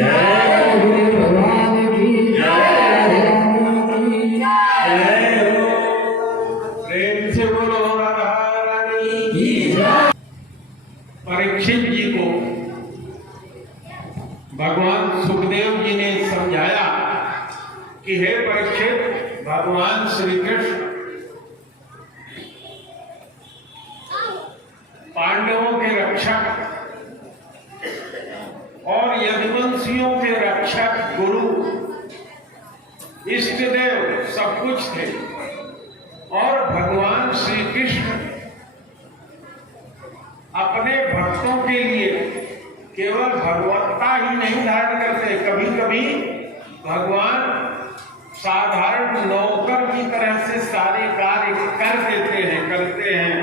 जय गुरु भगवान की जय की जय हो। प्रेम से बोलो राधा रानी की जय। परीक्षित जी को भगवान सुखदेव जी ने समझाया कि हे परीक्षित, भगवान श्री कृष्ण पांडवों के रक्षक और यदुवंशियों के रक्षक, गुरु, इष्टदेव सब कुछ थे। और भगवान श्री कृष्ण अपने भक्तों के लिए केवल भगवत्ता ही नहीं धारण करते, कभी कभी भगवान साधारण नौकर की तरह से सारे कार्य करते हैं,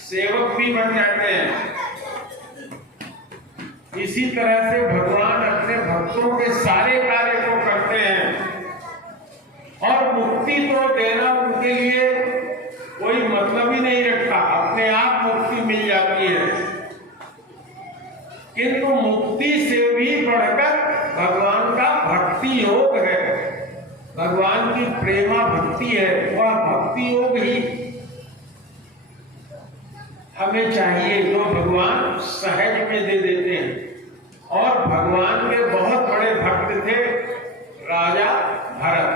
सेवक भी बन जाते हैं। इसी तरह से भगवान अपने भक्तों के सारे कार्य को करते हैं। और मुक्ति तो देना उनके लिए कोई मतलब ही नहीं रखता, अपने आप मुक्ति मिल जाती है। किंतु मुक्ति से भी बढ़कर भगवान का भक्ति योग है, भगवान की प्रेमा भक्ति है। वह भक्ति योग ही हमें चाहिए जो भगवान सहज में दे देते हैं। और भगवान के बहुत बड़े भक्त थे राजा भरत।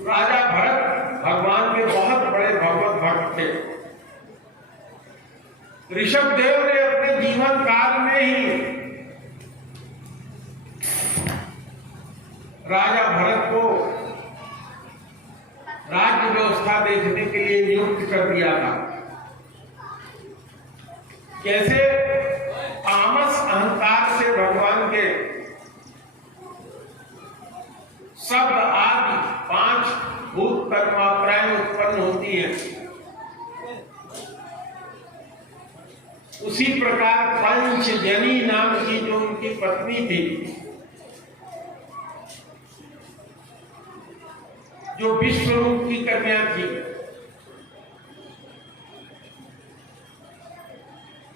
राजा भरत भगवान के बहुत बड़े भगवत भक्त थे। ऋषभदेव ने अपने जीवन काल में ही राजा भरत को राज्य व्यवस्था देखने के लिए नियुक्त कर दिया था। कैसे तामस अहंकार से भगवान के शब्द आदि 5 भूत तन्मात्राएं उत्पन्न होती हैं, उसी प्रकार पंचजनी नाम की जो उनकी पत्नी थी, जो विश्वरूप की कन्या थी,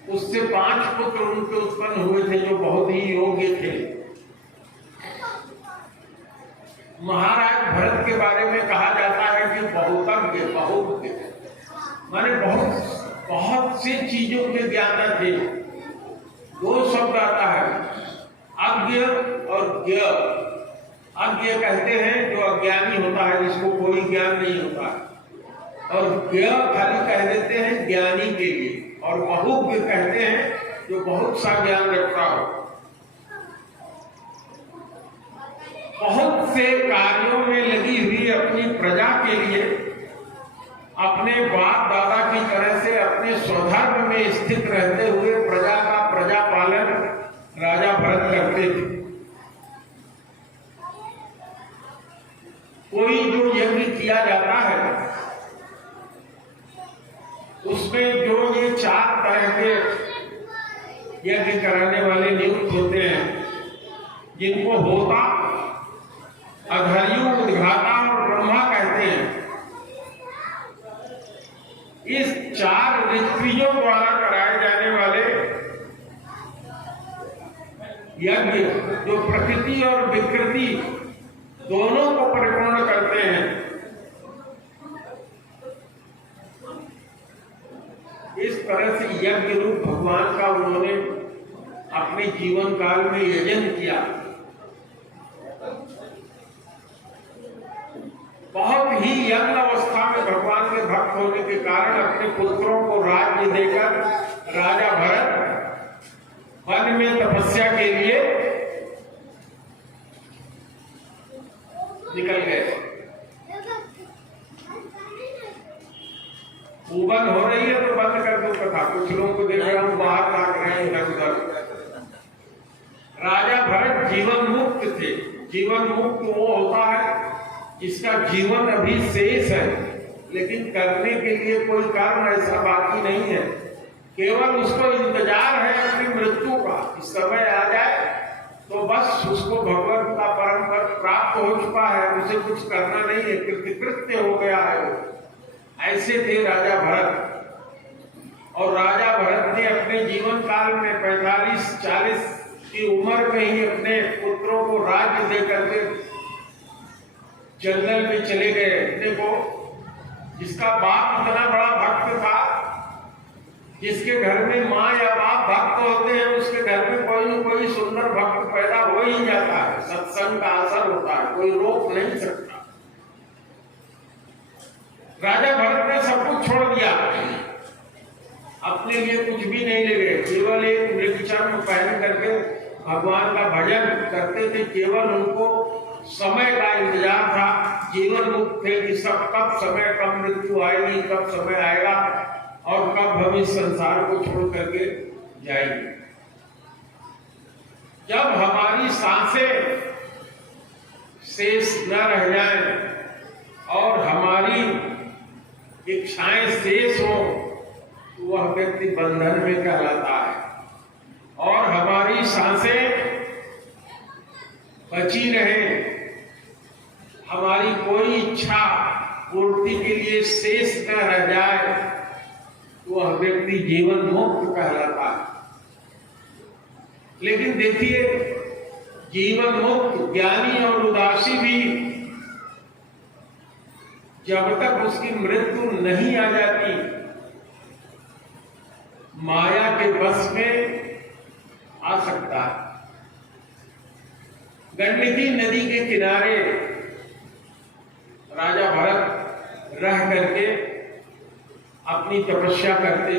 उससे 5 पुत्र उनके उत्पन्न हुए थे जो बहुत ही योग्य थे। महाराज भरत के बारे में कहा जाता है कि बहुतज्ञ, बहुज्ञ, माने बहुत सी चीजों के ज्ञाता थे। 2 शब्द आता है, अज्ञ और ज्ञ। अज्ञ कहते हैं जो अज्ञानी होता है, जिसको कोई ज्ञान नहीं होता, और ज्ञ खाली कह देते हैं ज्ञानी के लिए। और बहुज्ञ कहते हैं जो बहुत सा ज्ञान रखता हो। बहुत से कार्यों में लगी हुई अपनी प्रजा के लिए अपने बाप दादा की तरह से अपने स्वधर्म में स्थित रहते हुए प्रजा का प्रजा पालन राजा भरत करते थे। कोई जो यज्ञ किया जाता है उसमें जो ये 4 तरह के यज्ञ कराने वाले नियुक्त होते हैं, जिनको होता, अधर्यु, उद्घाता और ब्रह्मा कहते हैं। इस 4 ऋत्विजों द्वारा कराए जाने वाले यज्ञ जो प्रकृति और विकृति दोनों को परिपूर्ण करते हैं, इस तरह से यज्ञ रूप भगवान का उन्होंने अपने जीवन काल में यजन किया। बहुत ही यज्ञ अवस्था में भगवान के भक्त होने के कारण अपने पुत्रों को राज्य देकर राजा भरत वन में तपस्या के लिए निकल गए। उबन हो रही है तो बंद कर दो कथा, कुछ लोगों को देख रहा हूं बाहर भाग रहे हैं इधर उधर। राजा भरत जीवन मुक्त थे। जीवन मुक्त वो होता है जिसका जीवन अभी शेष है, लेकिन करने के लिए कोई काम ऐसा बाकी नहीं है, केवल उसको इंतजार है अपनी मृत्यु का। इस समय आ जाए तो बस उसको भगवत का परम पद प्राप्त हो चुका है, उसे कुछ करना नहीं है, कृतकृत्य हो गया है वो। ऐसे थे राजा भरत। और राजा भरत ने अपने जीवन काल में 45-40 की उम्र में ही अपने पुत्रों को राज्य दे करके जंगल में चले गए। देखो, जिसका बाप इतना बड़ा भक्त था, जिसके घर में माँ या बाप भक्त होते हैं, उसके घर में कोई न कोई सुंदर भक्त पैदा हो ही जाता है। सत्संग का असर होता है, कोई रोक नहीं सकता। राजा भरत ने सब कुछ छोड़ दिया, अपने लिए कुछ भी नहीं ले गए, केवल एक मृगचर्म पहन करके भगवान का भजन करते थे। केवल उनको समय का इंतजार था, जीवन मुक्त थे कि सब कब समय, कब मृत्यु आएगी, कब समय आएगा और कब हम इस संसार को छोड़ करके जाएंगे। जब हमारी सांसें शेष न रह जाएं और हमारी इच्छाएं शेष हो, तो वह व्यक्ति बंधन में कहलाता है। और हमारी सांसें बची रहे, हमारी कोई इच्छा पूर्ति के लिए शेष न रह जाए, तो वह व्यक्ति जीवन मुक्त कहलाता है। लेकिन देखिए, जीवन मुक्त ज्ञानी और उदासी भी जब तक उसकी मृत्यु नहीं आ जाती, माया के बस में आ सकता है। गंडकी नदी के किनारे राजा भरत रह करके अपनी तपस्या करते।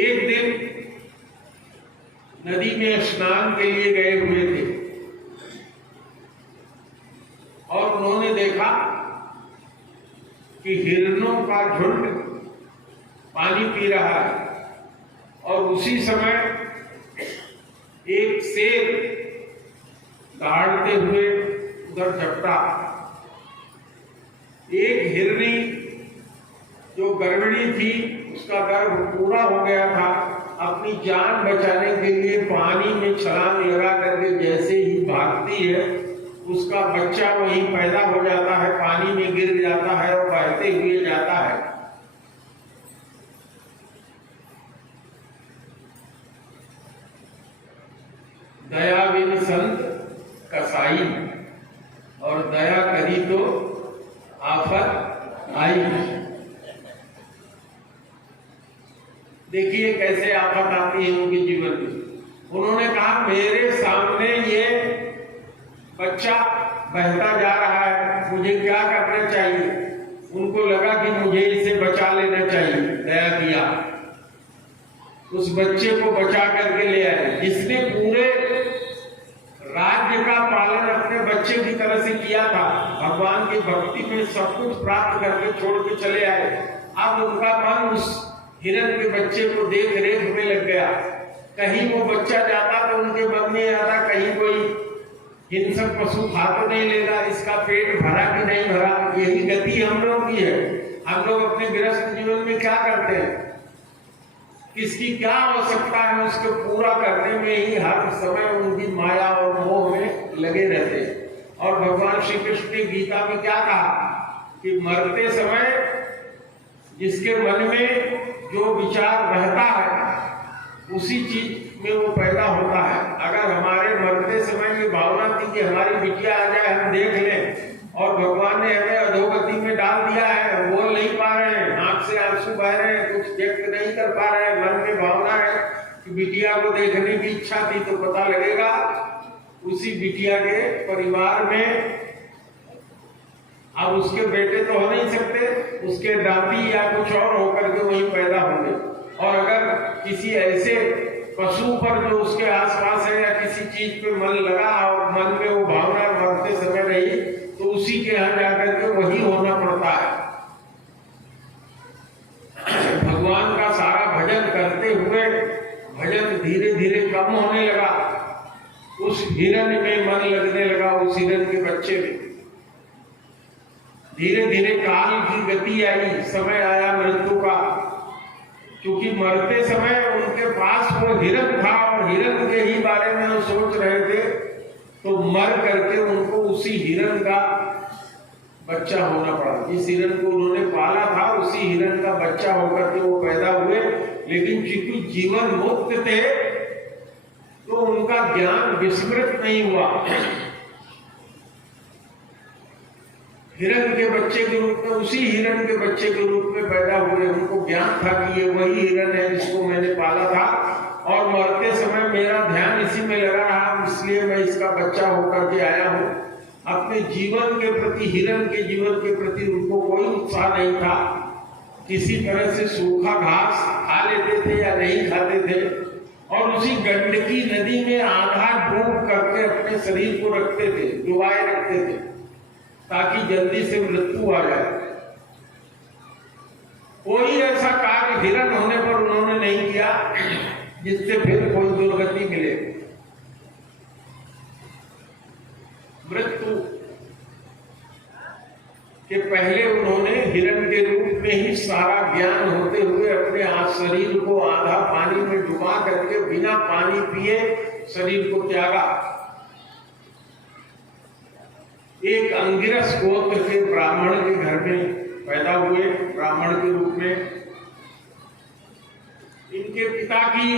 एक दिन नदी में स्नान के लिए गए हुए थे और उन्होंने देखा कि हिरणों का झुंड पानी पी रहा है और उसी समय एक शेर दहाड़ते हुए उधर झपटा। एक हिरनी जो गर्भिणी थी, उसका गर्भ पूरा हो गया था, अपनी जान बचाने के लिए पानी में छलांग लगा करके जैसे ही भागती है, उसका बच्चा वहीं पैदा हो जाता है, पानी में गिर जाता है और बहते हुए जाता है। दया बिन संत कसाई, और दया करी तो आफत आई। देखिए कैसे आफत आती है उनके जीवन में। उन्होंने कहा, मेरे सामने ये बच्चा बहता जा रहा है, मुझे क्या करना चाहिए? उनको लगा कि मुझे इसे बचा लेना चाहिए। दया किया, उस बच्चे को बचा करके ले आए। जिसने पूरे राज्य का पालन अपने बच्चे की तरह से किया था, भगवान की भक्ति में सब कुछ प्राप्त करके छोड़ के चले आए। अब उनका मन उस हिरण के बच्चे को देख रेख में लग गया। कहीं वो बच्चा जाता तो उनके मन में आता, कहीं कोई हिंसक पशु खा तो नहीं लेगा, इसका पेट भरा कि नहीं भरा। यही गति हम लोगों की है। हम लोग अपने गृहस्थ जीवन में क्या करते हैं, किसकी क्या आवश्यकता है उसको पूरा करने में ही हर समय उनकी माया और मोह में लगे रहते हैं। और भगवान श्री कृष्ण ने गीता में क्या कहा कि मरते समय जिसके मन में जो विचार रहता है उसी चीज में वो पैदा होता है। अगर हमारे मरते समय ये भावना थी कि हमारी बिटिया आ जाए, हम देख लें, और भगवान ने हमें अधोगति में डाल दिया है, बोल नहीं पा रहे हैं, आंख से आंसू बह रहे हैं, कुछ व्यक्त नहीं कर पा रहे हैं, मन में भावना है कि बिटिया को देखने की इच्छा थी, तो पता लगेगा उसी बिटिया के परिवार में अब उसके बेटे तो हो नहीं सकते, उसके दादी या कुछ और होकर के वही पैदा होंगे। और अगर किसी ऐसे पशु पर जो उसके आसपास है या किसी चीज पे मन लगा और मन में वो भावना मरते समय रही, तो उसी के यहाँ जाकर के वही होना पड़ता है। भगवान का सारा भजन करते हुए भजन धीरे धीरे कम होने लगा, उस हिरण में मन लगने लगा, उस हिरण के बच्चे में। धीरे धीरे काल की गति आई, समय आया मृत्यु का। क्योंकि मरते समय उनके पास वो हिरण था और हिरण के ही बारे में वो सोच रहे थे, तो मर करके उनको उसी हिरण का बच्चा होना पड़ा। जिस हिरण को उन्होंने पाला उसी हिरण का बच्चा होकर के वो पैदा हुए। लेकिन चूंकि जीवन मुक्त थे तो उनका ज्ञान विस्मृत नहीं हुआ। हिरण के बच्चे के रूप में, उसी हिरण के बच्चे के रूप में पैदा हुए। उनको ज्ञान था कि ये वही हिरण है जिसको मैंने पाला था और मरते समय मेरा ध्यान इसी में लगा रहा, इसलिए मैं इसका बच्चा होकर के आया हूँ। अपने जीवन के प्रति, हिरण के जीवन के प्रति उनको कोई उत्साह नहीं था। किसी तरह से सूखा घास खा लेते थे या नहीं खाते थे और उसी गंडकी नदी में आधा डूब करके अपने शरीर को रखते थे, डुबाए रखते थे ताकि जल्दी से मृत्यु आ जाए। कोई ऐसा कार्य हिरण होने पर उन्होंने नहीं किया जिससे फिर कोई दुर्गति मिले। मृत्यु के पहले उन्होंने हिरण के रूप में ही सारा ज्ञान होते हुए अपने शरीर को आधा पानी में डुबा करके बिना पानी पिए शरीर को त्यागा। एक अंगिरस गोत्र के ब्राह्मण के घर में पैदा हुए, ब्राह्मण के रूप में। इनके पिता की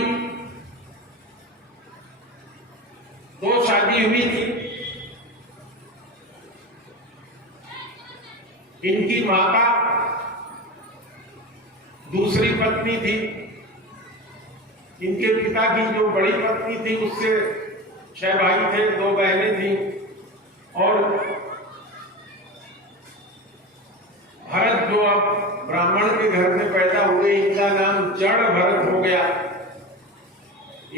2 शादी हुई थी। इनकी माता दूसरी पत्नी थी। इनके पिता की जो बड़ी पत्नी थी उससे 6 भाई थे, 2 बहनें थी। और भरत जो अब ब्राह्मण के घर में पैदा हुए, इनका नाम जड़ भरत हो गया।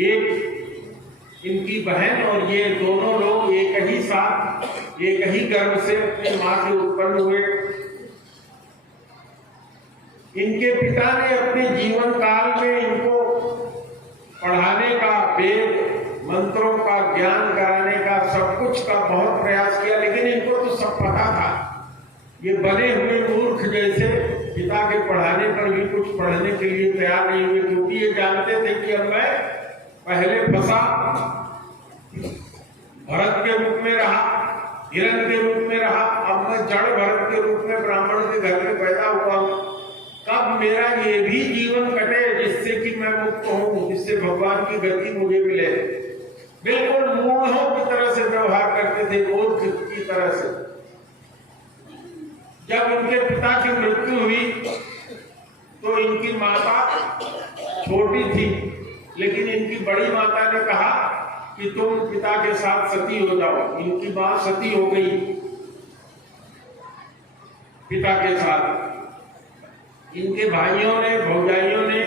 एक इनकी बहन और ये दोनों लोग एक ही साथ, एक ही गर्भ से अपनी मां से उत्पन्न हुए। इनके पिता ने अपने जीवन काल में इनको पढ़ाने का, वेद मंत्रों का ज्ञान कराने का, सब कुछ का बहुत प्रयास किया, लेकिन इनको तो सब पता था। ये बने हुए मूर्ख जैसे पिता के पढ़ाने पर भी कुछ पढ़ने के लिए तैयार नहीं हुए, क्योंकि ये जानते थे कि अब मैं पहले फंसा भरत के रूप में रहा, हिरण के रूप में रहा, अब मैं जड़ भरत के रूप में ब्राह्मण के घर में पैदा हुआ हूं। कब मेरा ये भी जीवन कटे जिससे कि मैं मुक्त हूं, जिससे भगवान की गति मुझे मिले। बिल्कुल मूढ़ों की तरह से व्यवहार करते थे, मूर्ख की तरह से। जब उनके पिता की मृत्यु हुई तो इनकी माता छोटी थी, लेकिन इनकी बड़ी माता ने कहा कि तुम पिता के साथ सती हो जाओ। इनकी मां सती हो गई पिता के साथ। इनके भाइयों ने, भौजाइयों ने,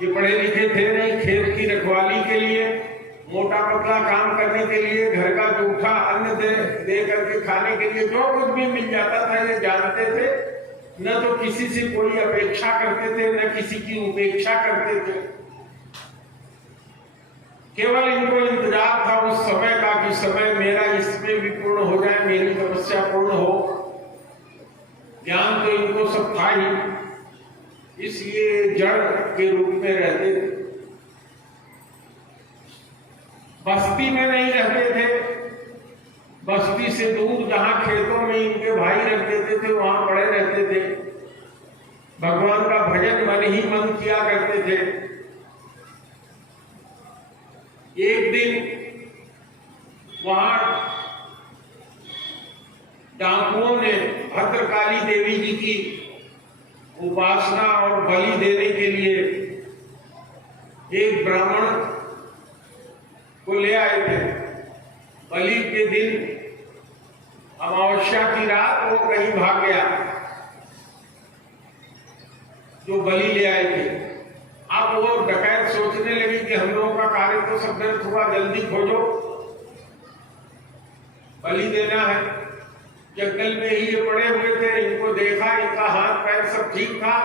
ये पढ़े लिखे थे नहीं, खेत की रखवाली के लिए, मोटा पतला काम करने के लिए, घर का जूठा अन्न दे करके खाने के लिए जो कुछ भी मिल जाता था ये जानते थे। न तो किसी से कोई अपेक्षा करते थे, न किसी की उपेक्षा करते थे। केवल इनको इंतजार था उस समय का कि समय मेरा इसमें भी पूर्ण हो जाए, मेरी तपस्या पूर्ण हो। ज्ञान तो इनको सब था ही, इसलिए जड़ के रूप में रहते थे। बस्ती में नहीं रहते थे, बस्ती से दूर जहां खेतों में इनके भाई रख देते थे वहां पड़े रहते थे। भगवान का भजन मन ही मन किया करते थे। एक दिन वहां डाकुओं ने भद्रकाली देवी जी की उपासना और बलि देने के लिए एक ब्राह्मण को ले आए थे। बलि के दिन अमावस्या की रात वो कहीं भाग गया जो बलि ले आए थे। अब वो डकैत सोचने लगी कि हम लोगों का कार्य तो सब व्यर्थ हुआ, जल्दी खोजो, बलि देना है। जंगल में ही ये पड़े हुए थे, इनको देखा, इनका हाथ पैर सब ठीक था।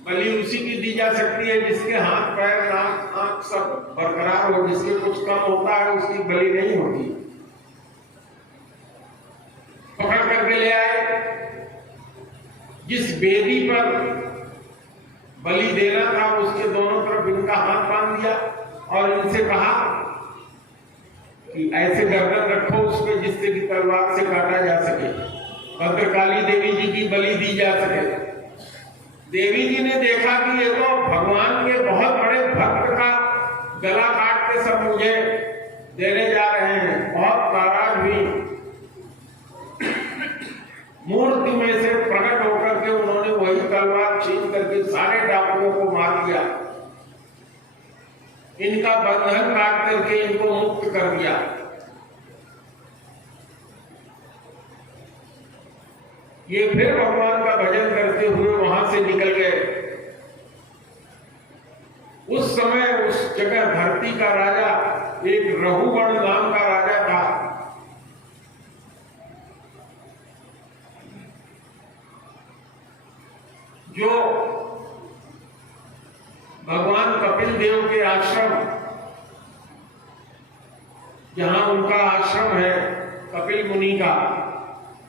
बलि उसी की दी जा सकती है जिसके हाथ पैर नाक आंख सब बरकरार हो, जिसके कुछ कम होता है उसकी बलि नहीं होती। पकड़ करके ले आए। जिस बेदी पर बलि देना था उसके दोनों तरफ इनका हाथ बांध दिया और इनसे कहा कि ऐसे गर्दन रखो उस पे जिससे कि तलवार से काटा जा सके। भद्रकाली देवी जी की बलि दी जा सके। देवी जी ने देखा कि ये तो भगवान के बहुत बड़े भक्त का गला काट के सब मुझे देने जा रहे हैं। बहुत नाराज हुई, मूर्ति में से प्रकट होकर के उन्होंने वही तलवार छीन करके सारे डाकुओं को मार दिया, इनका बंधन काट करके इनको मुक्त कर दिया। ये फिर भगवान का भजन करते हुए वहां से निकल गए। उस समय उस जगह धरती का राजा एक रघुगण नाम का राजा था। जो भगवान कपिल देव के आश्रम, जहां उनका आश्रम है कपिल मुनि का,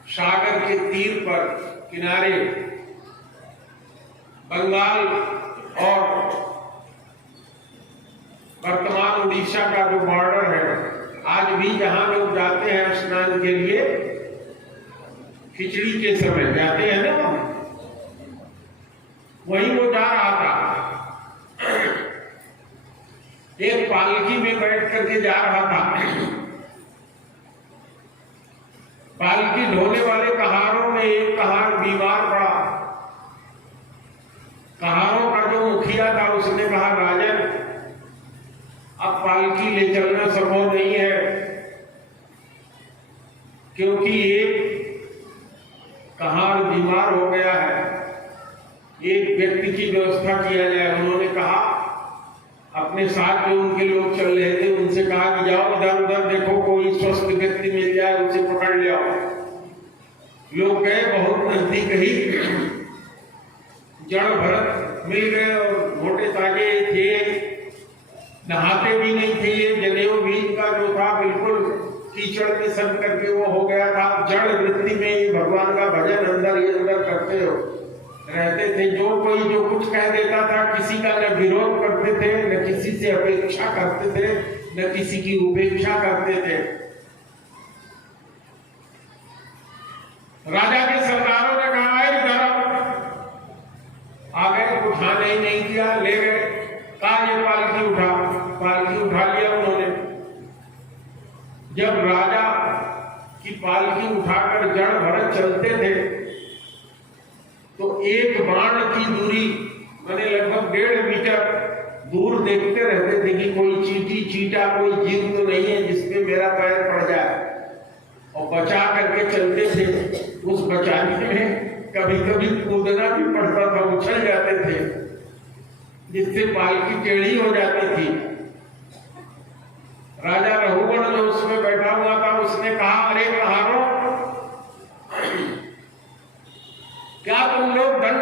सागर के तीर पर किनारे बंगाल और वर्तमान उड़ीसा का जो बॉर्डर है, आज भी जहां लोग जाते हैं स्नान के लिए, खिचड़ी के समय जाते हैं ना, वहीं वो जा रहा था। एक पालकी में बैठ करके जा रहा था। पालकी ढोने वाले कहारों में एक कहार बीमार पड़ा। कहारों का जो मुखिया था उसने कहा, राजन अब पालकी ले चलना संभव नहीं है, क्योंकि एक कहार बीमार हो गया है, एक व्यक्ति की व्यवस्था किया जाए। उन्होंने कहा, अपने साथ जो उनके लोग चल रहे थे उनसे कहा कि जाओ इधर उधर देखो, कोई स्वस्थ व्यक्ति मिल जाए उसे पकड़ ले आओ। लोग गए, बहुत नजदीक ही जड़ भरत मिल गए और मोटे ताजे थे, नहाते भी नहीं थे। ये जनेऊ भी इनका जो था बिल्कुल कीचड़ में सन करके वो हो गया था। जड़ वृत्ति में ये भगवान का भजन अंदर ही अंदर करते हो रहते थे। जो कोई जो कुछ कह देता था, किसी का न विरोध करते थे, न किसी से अपेक्षा करते थे, न किसी की उपेक्षा करते थे। राजा के सरदारों ने कहा, आ गए, उठाने ही नहीं किया, ले गए। कहा ये पालकी उठा, पालकी उठा लिया उन्होंने। जब राजा की पालकी उठाकर जड़ भरत चलते थे तो एक बाण की दूरी, मैंने लगभग 1.5 मीटर दूर देखते रहते थे कि कोई चींटी चींटा, कोई जीव तो नहीं है जिसपे मेरा पैर पड़ जाए, और बचा करके चलते थे। उस बचाने में कभी कभी कूदना भी पड़ता था, उछल जाते थे, जिससे पालकी टेढ़ी हो जाती थी। राजा रघुगण जो उसमें बैठा हुआ था उसने कहा, अरे कहारो, क्या तुम लोग दंड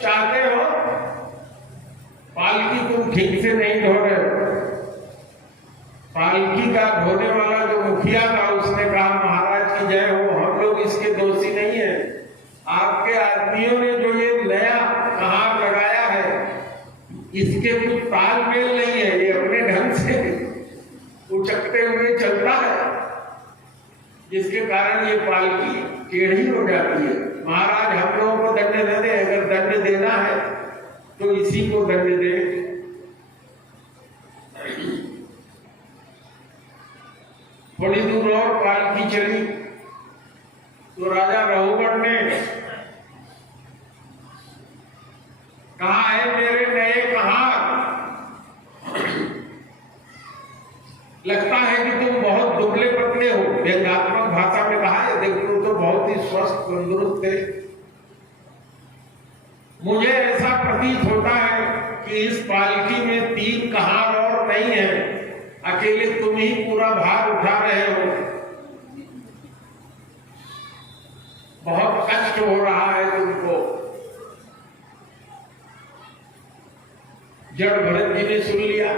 चाहते हो? पालकी तुम ठीक से नहीं ढो रहे हो। पालकी का ढोने वाला जो मुखिया था उसने कहा, महाराज की जय हो, हम लोग इसके दोषी नहीं है। आपके आदमियों ने जो ये नया कहार लगाया है, इसके कुछ तालमेल नहीं है, ये अपने ढंग से उचकते हुए चलता है, जिसके कारण ये पालकी टेढ़ी हो जाती है। महाराज हम लोगों को दंड न दे, अगर दंड देना है तो इसी को दंड दे। थोड़ी दूर और पालकी चली तो राजा रघुगण ने कहा, है मेरे नए कहार, लगता है कि तुम बहुत दुबले पतले हो। व्यंग्यात्मक भाषा में कहा है, देखो तो बहुत ही स्वस्थ तंदुरुस्त थे। मुझे ऐसा प्रतीत होता है कि इस पालकी में 3 कहार और नहीं है, अकेले तुम ही पूरा भार उठा रहे हो। बहुत कष्ट हो रहा है तुमको। जड़ भरत जी ने सुन लिया,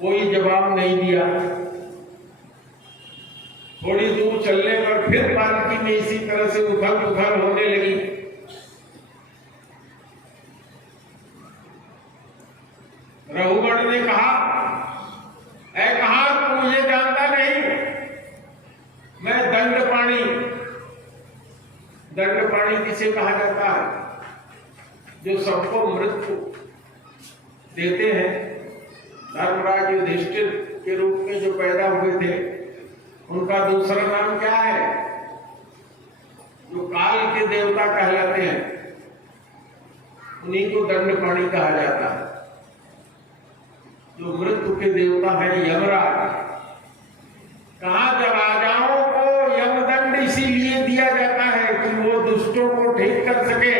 कोई जवाब नहीं दिया। थोड़ी दूर चलने पर फिर पालकी में इसी तरह से उथल पुथल होने लगी। रघुगण ने कहा, ऐ कहार, तू मुझे जानता नहीं, मैं दंड पाणी कहा जाता है, जो सबको मृत्यु देते हैं। धर्मराज युधिष्ठिर के रूप में जो पैदा हुए थे, उनका दूसरा नाम क्या है? जो काल के देवता कहलाते हैं, उन्हीं को दंडपाणी कहा जाता है। जो मृत्यु के देवता है यमराज। कहा जब राजाओं को यमदंड इसीलिए दिया जाता है कि वो दुष्टों को ठीक कर सके।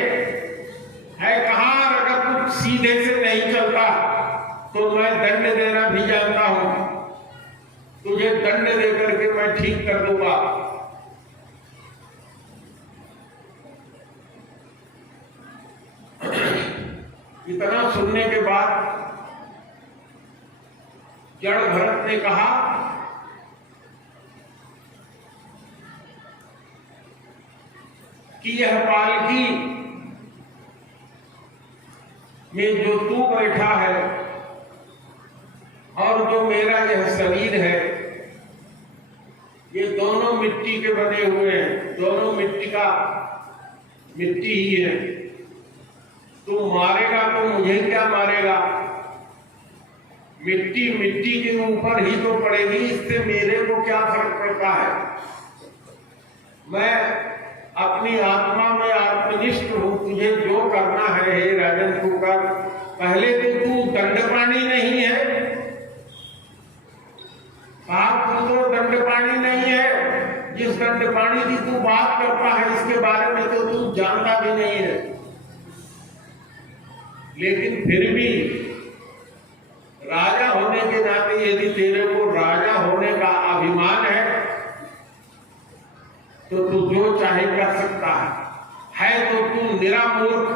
है कहा अगर कुछ सीधे से नहीं चलता तो मैं दंड देना भी जानता हूं, तुझे दंड दे करके मैं ठीक कर दूंगा। इतना सुनने के बाद जड़ भरत ने कहा कि यह पालकी में जो तू बैठा है और जो मेरा यह शरीर है, ये दोनों मिट्टी के बने हुए हैं, दोनों मिट्टी ही है। तू मारेगा तो मुझे क्या मारेगा? मिट्टी के ऊपर ही तो पड़ेगी, इससे मेरे को क्या फर्क पड़ता है? मैं अपनी आत्मा में आत्मनिष्ठ हूं, तुझे जो करना है हे राजन तू कर। पहले तो तू दंडपाणी नहीं है, तू तो दंडपाणी नहीं है। जिस दंडपाणी की तू बात करता है, इसके बारे में तो तू जानता भी नहीं है। लेकिन फिर भी राजा होने के नाते यदि तेरे को राजा होने का अभिमान है तो तू जो चाहे कर सकता है तो तू निरा मूर्ख,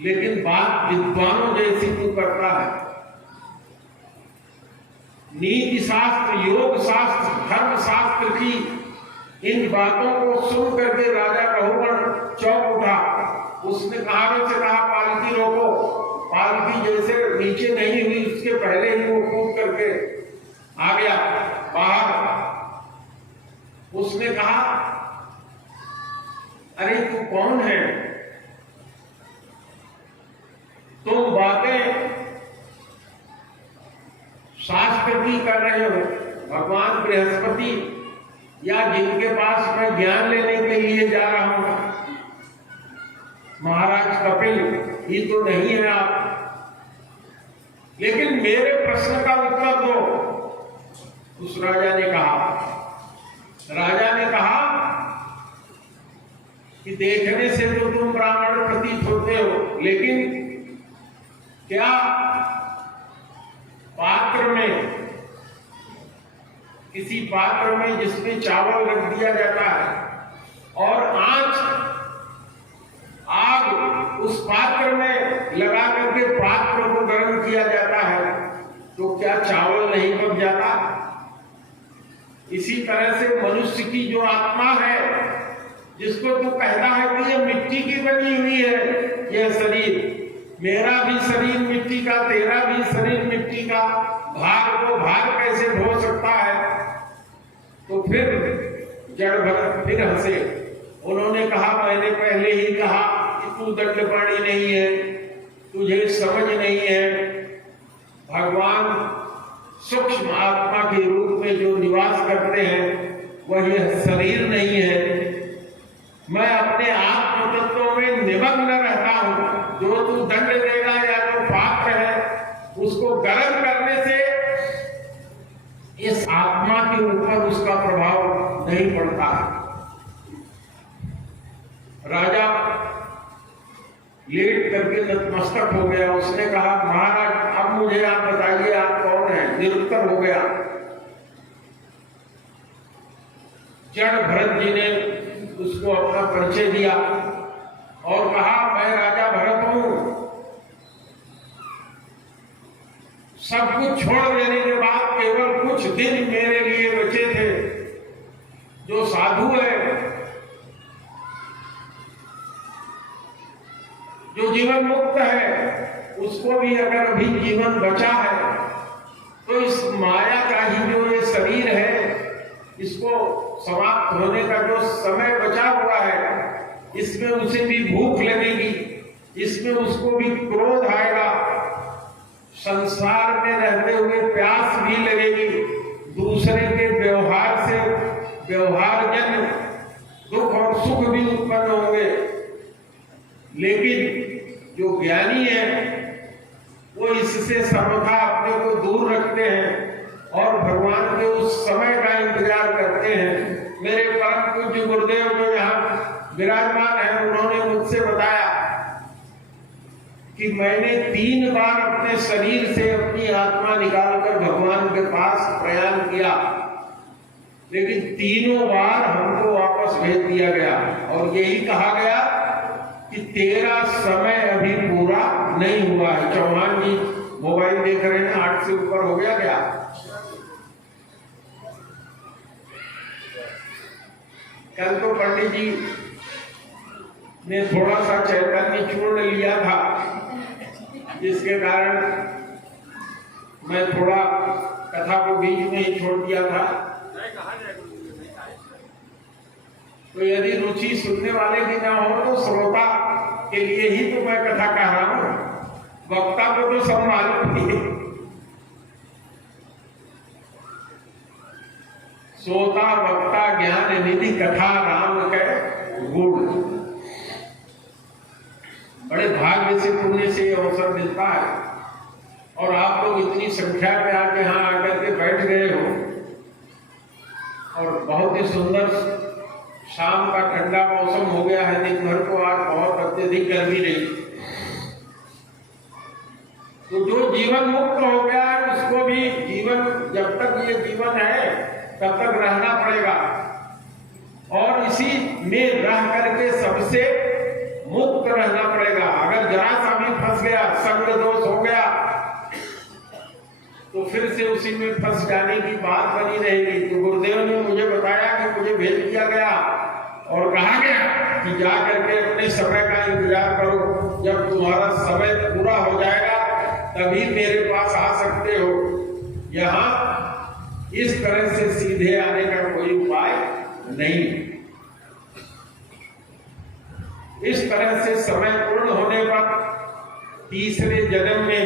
लेकिन बात विद्वानों जैसी तू करता है। नीति शास्त्र, योग शास्त्र, धर्म शास्त्र की इन बातों को सुन करके राजा रघुगण चौंक उठा। उसने कहावत से कहा पालकी रोको। पालकी जैसे नीचे नहीं हुई उसके पहले ही वो कूद करके आ गया बाहर। उसने कहा अरे तू कौन है? तुम बातें शास्त्र की कर रहे हो, भगवान बृहस्पति या जिनके पास मैं ज्ञान लेने के लिए जा रहा हूं, महाराज कपिल ही तो नहीं है आप। लेकिन मेरे प्रश्न का उत्तर दो। उस राजा ने कहा कि देखने से तो तुम ब्राह्मण प्रतीत होते हो, लेकिन क्या पात्र में, किसी पात्र में जिसमें चावल रख दिया जाता है और आग उस पात्र में लगा करके पात्र को गर्म किया जाता है, तो क्या चावल नहीं पक जाता? इसी तरह से मनुष्य की जो आत्मा है, जिसको तू कहता है कि ये मिट्टी की बनी हुई है, यह शरीर, मेरा भी शरीर मिट्टी का, तेरा भी शरीर मिट्टी का, भार को भार कैसे ढो सकता है? तो फिर जड़ भरत फिर हंसे। उन्होंने कहा मैंने पहले ही कहा कि तू दंडपाणी नहीं है, तुझे समझ नहीं है। भगवान सूक्ष्म आत्मा के रूप में जो निवास करते हैं वह यह शरीर नहीं है। मैं अपने आत्म तत्व में निमग्न रहता हूं। जो तू दंड देगा या जो पात्र है उसको गर्म करने से इस आत्मा के ऊपर उसका प्रभाव नहीं पड़ता है। राजा लेट करके नतमस्तक हो गया। उसने कहा महाराज अब मुझे आप बताइए आप कौन है? निरुत्तर हो गया। जड़ भरत जी ने उसको अपना परिचय दिया और कहा मैं राजा भरत हूं। सब कुछ छोड़ देने के बाद केवल कुछ दिन मेरे लिए बचे थे। जो साधु है, जो जीवन मुक्त है, उसको भी अगर अभी जीवन बचा है तो इस माया का ही जो ये शरीर है, इसको समाप्त होने का जो समय बचा हुआ है इसमें उसे भी भूख लगेगी, इसमें उसको भी क्रोध आएगा, संसार में रहते हुए प्यास भी लगेगी, दूसरे के व्यवहार से व्यवहारजन्य दुख और सुख भी उत्पन्न होंगे। लेकिन जो ज्ञानी है वो इससे सर्वथा अपने को दूर रखते हैं और भगवान के उस समय का इंतजार करते हैं। मेरे परम पूज्य गुरुदेव जो यहाँ विराजमान है, उन्होंने मुझसे बताया कि मैंने 3 बार अपने शरीर से अपनी आत्मा निकालकर भगवान के पास प्रयाण किया, लेकिन तीनों बार हमको वापस भेज दिया गया और यही कहा गया कि तेरा समय अभी पूरा नहीं हुआ है। चौहान जी मोबाइल देख रहे हैं, 8 से ऊपर हो गया क्या? कल तो पंडित जी ने थोड़ा सा चैतन्य चूर्ण लिया था, जिसके कारण मैं थोड़ा कथा को बीच में ही छोड़ दिया था। तो यदि रुचि सुनने वाले की ना हो तो श्रोता के लिए ही तो मैं कथा कह रहा हूं, वक्ता को तो सब मालूम ही है। श्रोता वक्ता ज्ञान निधि कथा राम के गुण। बड़े भाग्य से पुण्य से अवसर मिलता है और आप लोग इतनी संख्या में आके यहाँ आकर के बैठ गए हो और बहुत ही सुंदर शाम का ठंडा मौसम हो गया है। दिन भर को आज बहुत अत्यधिक गर्मी रही, तो जो जीवन मुक्त हो गया है उसको भी जीवन, जब तक ये जीवन है तब तक रहना पड़ेगा और इसी में रह करके सबसे मुक्त रहना पड़ेगा। अगर जरा सा भी फंस गया, संग दोष हो गया, तो फिर से उसी में फंस जाने की बात बनी रहेगी। तो गुरुदेव ने मुझे बताया कि मुझे भेज दिया गया और कहा गया कि जा करके अपने समय का इंतजार करो, जब तुम्हारा समय पूरा हो जाएगा तभी मेरे पास आ सकते हो। यहाँ इस तरह से सीधे आने का कोई उपाय नहीं। इस तरह से समय पूर्ण होने पर तीसरे जन्म में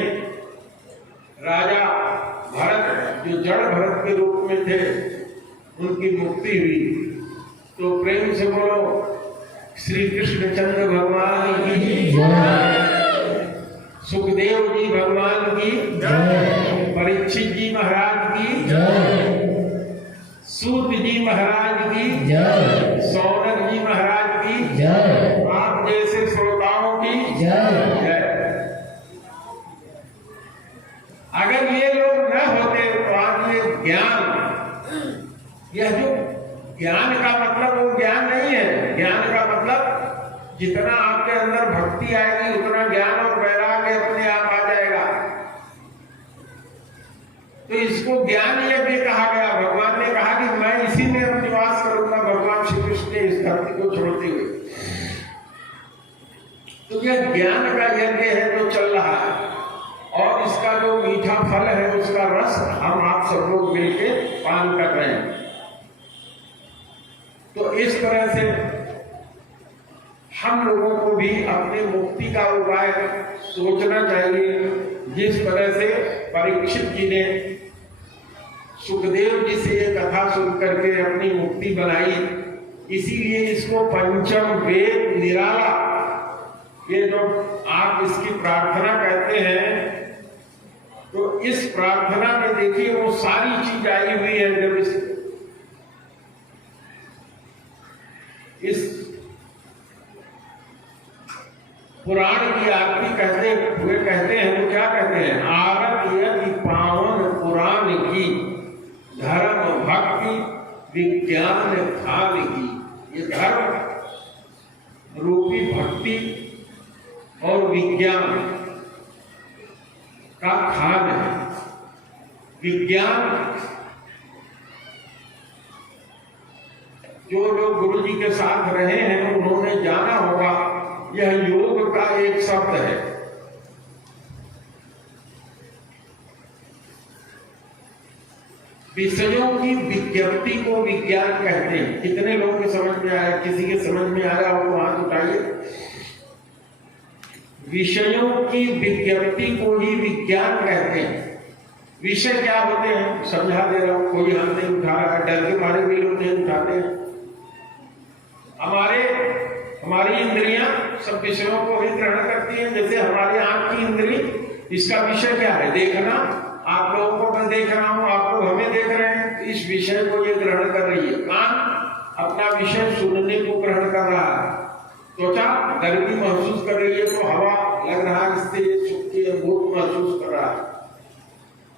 राजा भरत, जो जड़ भरत के रूप में थे, उनकी मुक्ति हुई। तो प्रेम से बोलो श्री कृष्णचंद्र भगवान की जय, सुखदेव जी भगवान की जय, परीक्षित जी महाराज की जय, सूत जी महाराज की जय, सौनक जी महाराज की जय, आप जैसे श्रोताओं की जय। अगर ये लोग न होते तो आज ये ज्ञान, यह जो ज्ञान का मतलब वो ज्ञान नहीं है। ज्ञान का मतलब जितना आपके अंदर भक्ति आएगी उतना ज्ञान और वैराग्य अपने आप आ जाएगा। तो इसको ज्ञान यज्ञ कहा गया। भगवान ने कहा कि मैं इसी में अब निवास करूंगा, भगवान श्री कृष्ण ने इस धरती को छोड़ते हुए। तो यह ज्ञान का यज्ञ है जो चल रहा है और इसका जो मीठा फल है उसका रस हम आप सब लोग मिलकर पान कर रहे हैं। तो इस तरह से हम लोगों को भी अपनी मुक्ति का उपाय सोचना चाहिए। जिस तरह से परीक्षित जी ने सुखदेव जी से ये कथा सुन करके अपनी मुक्ति बनाई, इसीलिए इसको पंचम वेद निराला, ये जो आप इसकी प्रार्थना कहते हैं, तो इस प्रार्थना में देखिए वो सारी चीज आई हुई है। जब इस पुराण की आरती कहते हुए कहते हैं, वो क्या कहते हैं? आरत यदि पावन पुराण की, धर्म भक्ति विज्ञान खान की। ये धर्म रूपी भक्ति और विज्ञान का खान है। विज्ञान जो लोग गुरु जी के साथ रहे हैं उन्होंने जाना होगा, यह योग का एक शब्द है। विषयों की विज्ञप्ति को विज्ञान कहते हैं। कितने लोगों के समझ में आया? किसी के समझ में आया हो तो हाथ उठाइए। विषयों की विज्ञप्ति को ही विज्ञान कहते हैं। विषय क्या होते हैं समझा दे रहा हूं। कोई हाथ नहीं उठा रहा, डर के मारे भी लोग नहीं उठाते हैं। हमारी इंद्रियां सब विषयों को ही ग्रहण करती हैं। जैसे हमारी आंख की इंद्री, इसका विषय क्या है? देखना। आप लोगों को मैं देख रहा हूं, आप लोग हमें देख रहे हैं, इस विषय को ये ग्रहण कर रही है। कान अपना विषय सुनने को ग्रहण कर रहा है। त्वचा गर्मी महसूस कर रही है तो हवा लग रहा है, इससे सुख की अनुभूति महसूस कर रहा है।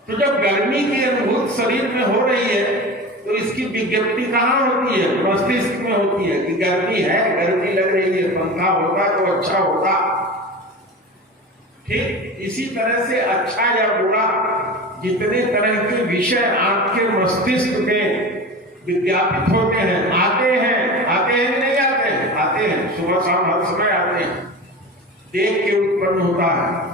तो जब गर्मी की अनुभूति शरीर में हो रही है तो इसकी विज्ञप्ति कहाँ होती है? मस्तिष्क में होती है कि गर्मी है, गर्मी लग रही है, पंखा होता तो अच्छा होता। ठीक इसी तरह से अच्छा या बुरा जितने तरह के विषय आपके मस्तिष्क में विज्ञापित होते हैं, आते हैं नहीं आते हैं? आते हैं, सुबह शाम हर समय आते हैं। देख के उत्पन्न होता है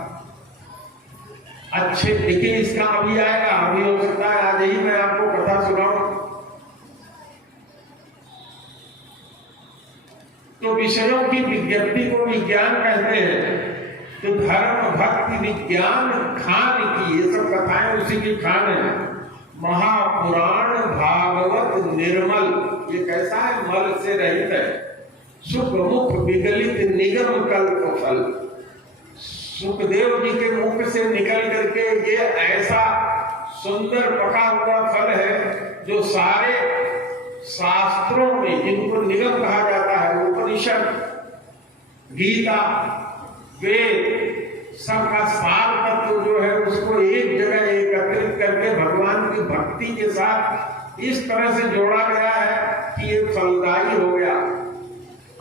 अच्छे। लेकिन इसका अभी आएगा, अभी हो सकता है आज ही मैं आपको कथा सुनाऊं। तो विषयों की विज्ञप्ति को विज्ञान कहते हैं। तो धर्म भक्ति विज्ञान खान की ये सब कथाएं उसी की खान है। महापुराण भागवत निर्मल, ये कैसा है? मल से रहित है। सुख मुख विगलित निगम कल्प फल। सुखदेव जी के मुख से निकल करके ये ऐसा सुंदर पका हुआ फल है जो सारे शास्त्रों में, जिनको निगम कहा जाता है, उपनिषद, गीता, वेद, सबका सार तत्व जो है उसको एक जगह एकत्रित करके भगवान की भक्ति के साथ इस तरह से जोड़ा गया है कि ये फलदायी हो गया।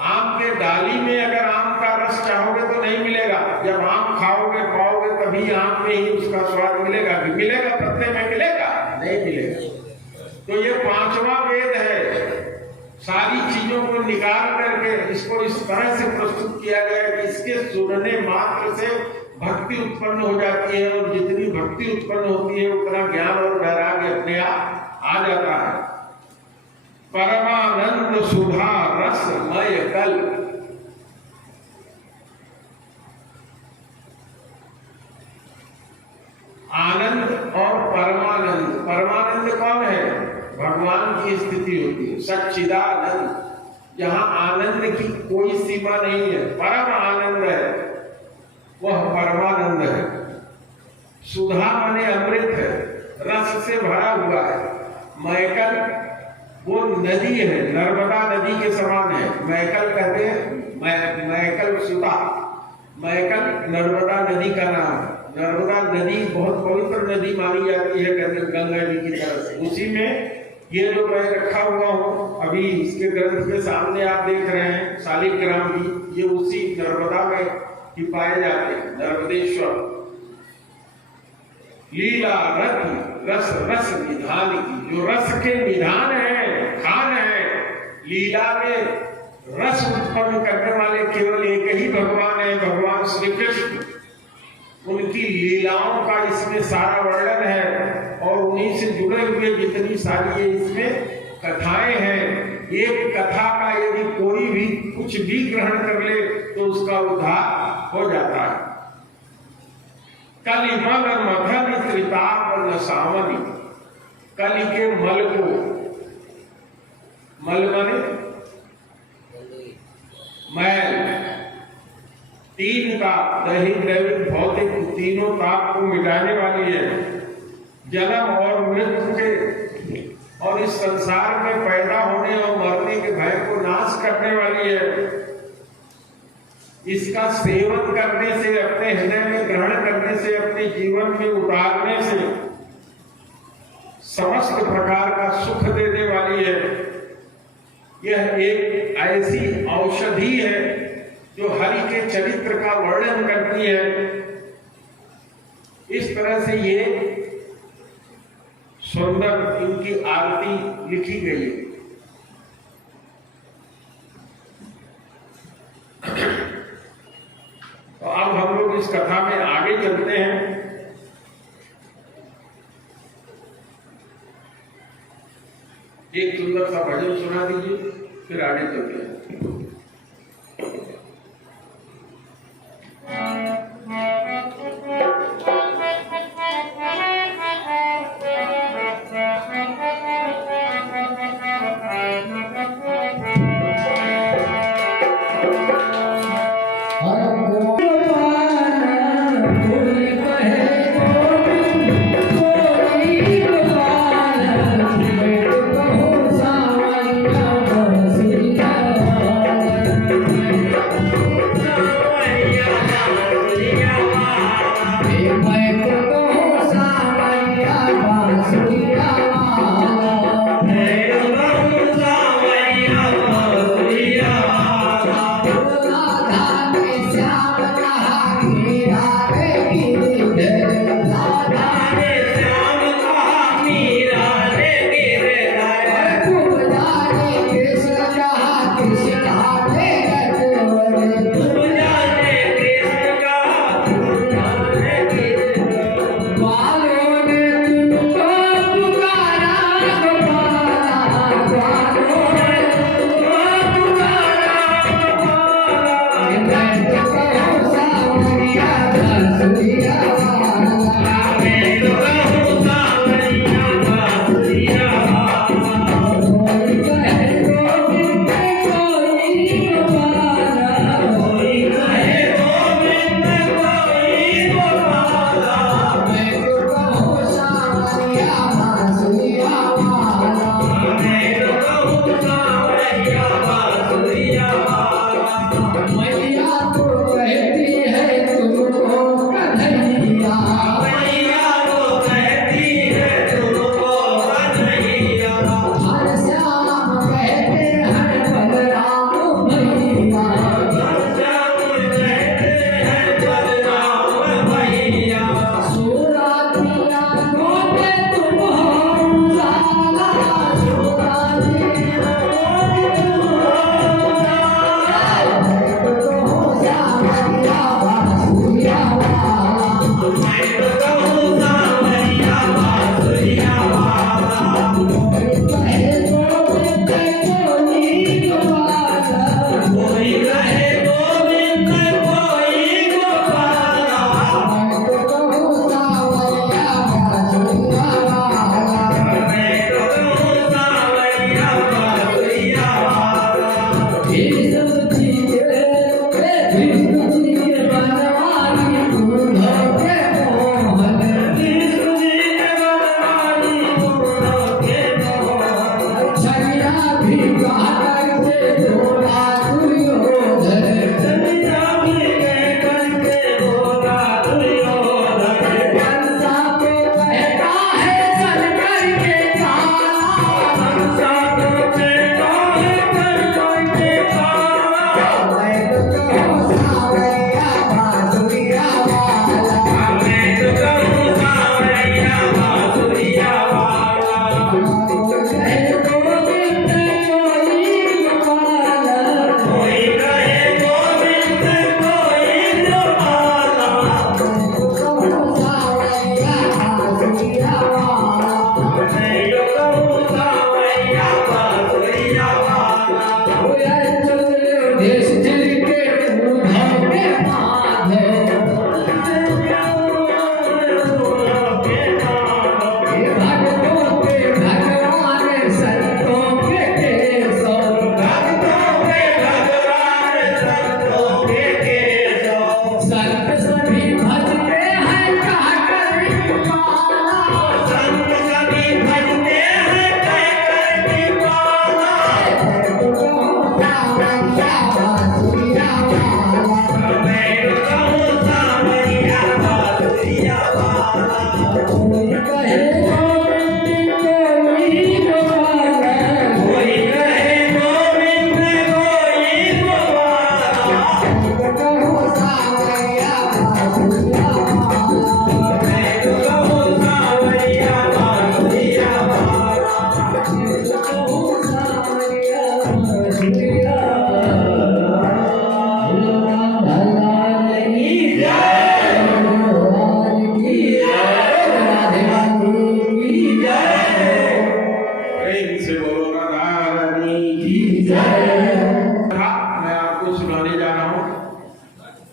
आम के डाली में अगर आम का रस चाहोगे तो नहीं मिलेगा। जब आम खाओगे पाओगे तभी आम में ही उसका स्वाद मिलेगा। मिलेगा पत्ते में मिलेगा? नहीं मिलेगा। तो ये पांचवा वेद है। सारी चीजों को निकाल करके इसको इस तरह से प्रस्तुत किया गया कि इसके सुनने मात्र से भक्ति उत्पन्न हो जाती है, और जितनी भक्ति उत्पन्न होती है उतना ज्ञान और वैराग्य अपने आप आ जाता है। परमानंद सुधा रसमय कल। आनंद और परमानंद। परमानंद कौन है? भगवान की स्थिति होती है, सच्चिदानंद, जहां आनंद की कोई सीमा नहीं है। परम आनंद है, वह परमानंद है। सुधा माने अमृत है, रस से भरा हुआ है। मैकल वो नदी है, नर्मदा नदी के समान है। मैकल कहते हैं, मैकल सुधा, मैकल नर्मदा नदी का नाम है। नर्मदा नदी बहुत पवित्र नदी मानी जाती है गंगा जी की तरफ से। उसी में ये जो मैं रखा हुआ हूँ अभी, इसके ग्रंथ के सामने आप देख रहे हैं शालिग्राम भी, ये उसी नर्मदा में ही पाए जाते हैं। नर्मदेश्वर लीला रस रस निधान की, जो रस के निधान है, खान है। लीला में रस उत्पन्न करने वाले केवल एक ही भगवान है, भगवान श्री कृष्ण। उनकी लीलाओं का इसमें सारा वर्णन है, और उन्हीं से जुड़े हुए जितनी सारी ये इसमें कथाएं हैं। एक कथा का यदि कोई भी कुछ भी ग्रहण कर ले तो उसका उद्धार हो जाता है। कलि मल मथन त्रिताप न सावनी। कलि के मल को, मल माने मैल, तीन ताप, दैहिक दैविक भौतिक, तीनों ताप को मिटाने वाली है। जन्म और मृत्यु के और इस संसार में पैदा होने और मरने के भय को नाश करने वाली है। इसका सेवन करने से, अपने हृदय में ग्रहण करने से, अपने जीवन में उतारने से समस्त प्रकार का सुख देने वाली है। यह एक ऐसी औषधि है जो हरि के चरित्र का वर्णन करती है। इस तरह से ये सुंदर इनकी आरती लिखी गई है। तो अब हम लोग इस कथा में आगे चलते हैं। सुंदर सा भजन सुना दीजिए, फिर आगे चलते हैं। Hare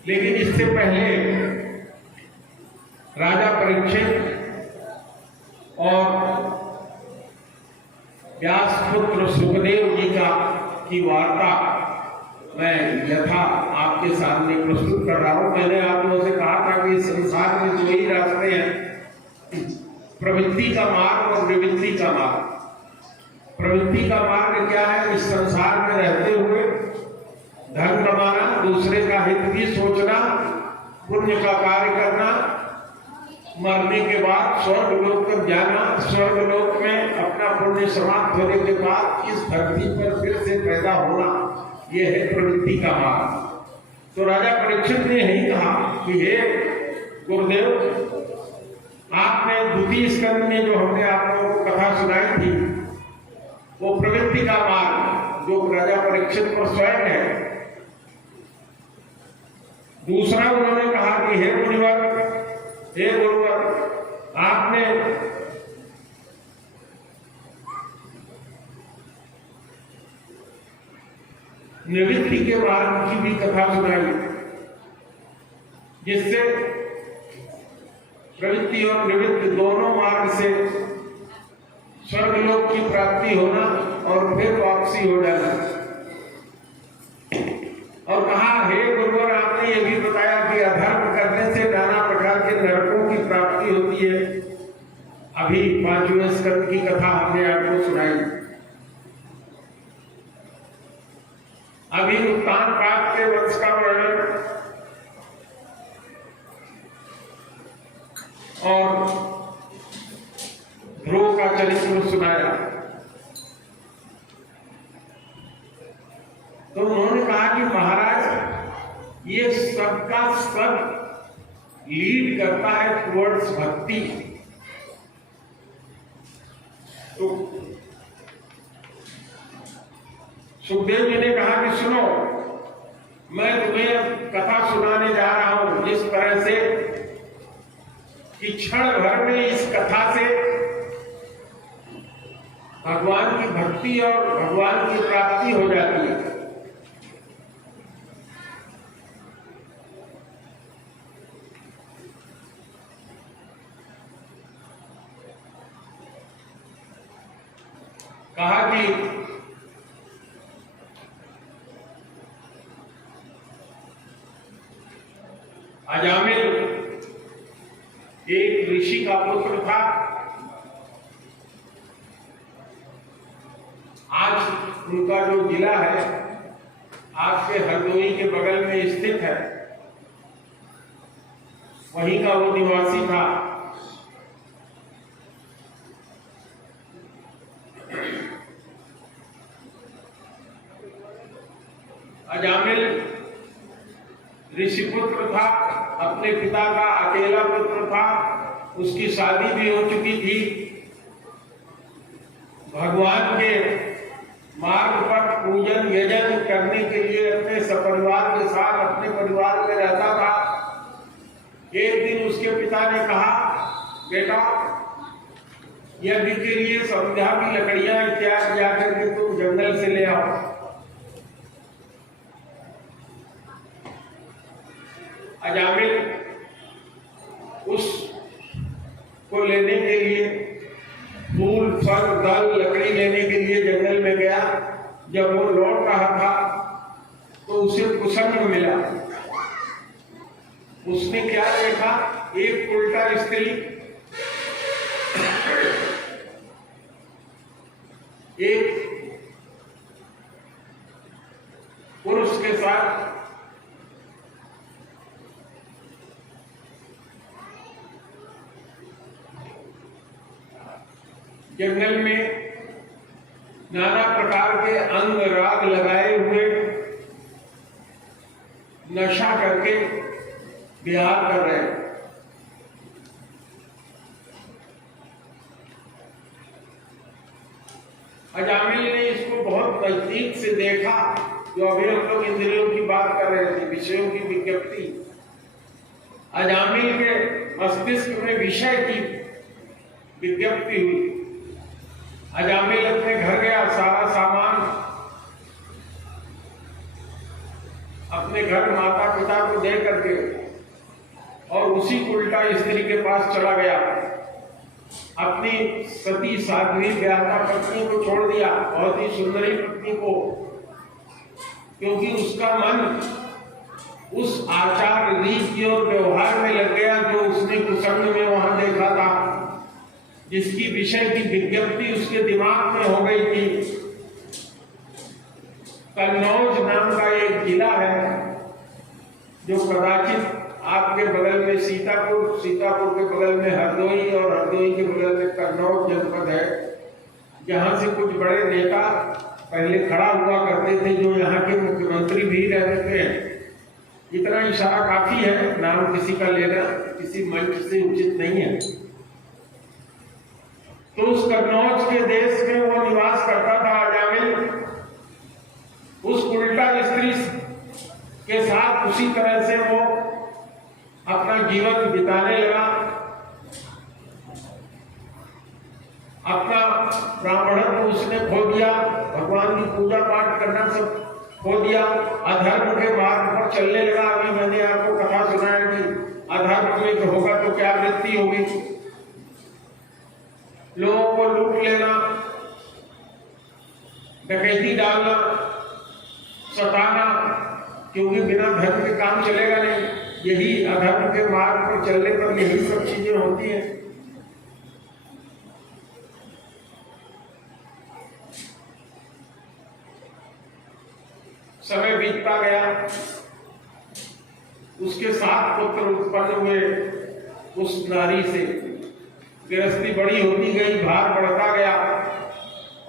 लेकिन इससे पहले राजा परीक्षित और व्यासपुत्र सुखदेव जी की वार्ता मैं यथा आपके सामने प्रस्तुत कर रहा हूं। मैंने आप लोगों से कहा था कि संसार में दो ही रास्ते हैं, प्रवृत्ति का मार्ग और निवृत्ति का मार्ग। प्रवृत्ति का मार्ग क्या है? इस संसार में रहते हुए धन कमाना, दूसरे का हित भी सोचना, पुण्य का कार्य करना, मरने के बाद स्वर्ग लोक तक जाना, स्वर्ग लोक में अपना पुण्य समाप्त होने के बाद इस धरती पर फिर से पैदा होना, यह है प्रवृत्ति का मार्ग। तो राजा परीक्षित ने यही कहा कि हे गुरुदेव, आपने द्वितीय स्कंद में जो हमने आप लोगों को कथा सुनाई थी, वो प्रवृत्ति का मार्ग जो राजा परीक्षित पर स्वयं है। दूसरा उन्होंने कहा कि हे मुनिवर, हे गुरुवर, आपने निवृत्ति के मार्ग की भी कथा सुनाई, जिससे प्रवृत्ति और निवृत्ति दोनों मार्ग से स्वर्गलोक की प्राप्ति होना और फिर वापसी हो जाना। और कहा, हे गुरुवर, आपने ये भी बताया कि अधर्म करने से नाना प्रकार के नरकों की प्राप्ति होती है। अभी 5वें स्कंद की कथा हमने आपको सुनाई। अभी उत्तान पाद के वंश का वर्णन और ध्रुव का चरित्र सुनाया। तो उन्होंने कहा कि महाराज, ये सबका सब लीड करता है टुवर्ड्स भक्ति। तो सुखदेव जी ने कहा कि सुनो, मैं तुम्हें कथा सुनाने जा रहा हूं जिस तरह से कि क्षण भर में इस कथा से भगवान की भक्ति और भगवान की प्राप्ति हो जाती है। कहा कि अजामिल एक ऋषि का पुत्र था। आज उनका जो जिला है आपके हरदोई के बगल में स्थित है, वहीं का वो निवासी था। अजामिल ऋषिपुत्र था, अपने पिता का अकेला पुत्र था, उसकी शादी भी हो चुकी थी। भगवान के मार्ग पर पूजन यजन करने के लिए अपने सपरिवार के साथ अपने परिवार में रहता था। एक दिन उसके पिता ने कहा, बेटा, यज्ञ के लिए संध्या की लकड़ियां इत्यादि जाकर के तुम जंगल से ले आओ। अजामिल उस को लेने के लिए फूल, फल, दल, लकड़ी लेने के लिए जंगल में गया। जब वो लौट रहा था तो उसे कुसंग मिला। उसने क्या देखा? एक उल्टा स्त्री एक पुरुष के साथ जंगल में नाना प्रकार के अंग राग लगाए हुए नशा करके विहार कर रहे हैं। अजामिल ने इसको बहुत नजदीक से देखा। जो अभी हम लोग इंद्रियों की बात कर रहे थे, विषयों की विज्ञप्ति, अजामिल के मस्तिष्क में विषय की विज्ञप्ति हुई। अजामिल अपने घर गया, सारा सामान अपने घर माता पिता को दे करके और उसी उल्टा स्त्री के पास चला गया, अपनी सती साध्वी व्याता पत्नी को छोड़ दिया, बहुत ही सुंदरी पत्नी को, क्योंकि उसका मन उस आचार रीति और व्यवहार में लग गया जो उसने कुसंग में वहां देखा था, जिसकी विषय की विज्ञप्ति उसके दिमाग में हो गई थी। कन्नौज नाम का एक जिला है जो कदाचित आपके बगल में सीतापुर, सीतापुर के बगल में हरदोई और हरदोई के बगल में कन्नौज जनपद है, जहां से कुछ बड़े नेता पहले खड़ा हुआ करते थे, जो यहाँ के मुख्यमंत्री भी रहते हैं। इतना इशारा काफी है, नाम किसी का लेना किसी मंच से उचित नहीं है। तो उस कन्नौज के देश में वो निवास करता था अजामिल। उस उल्टा स्त्री के साथ उसी तरह से वो अपना जीवन बिताने लगा, अपना ब्राह्मणत्व उसने खो दिया, भगवान की पूजा पाठ करना सब खो दिया, अधर्म के मार्ग पर चलने लगा। अभी मैंने आपको कथा सुनाया कि अधर्म में होगा तो क्या वृत्ति होगी, लोगों को लूट लेना, डकैती डालना, सताना, क्योंकि बिना धर्म के काम चलेगा नहीं। यही अधर्म के मार्ग पर चलने पर यही सब चीजें होती हैं। समय बीतता गया, उसके 7 पुत्र उत्पन्न हुए। उस नारी से गृहस्थी बड़ी होती गई, भार बढ़ता गया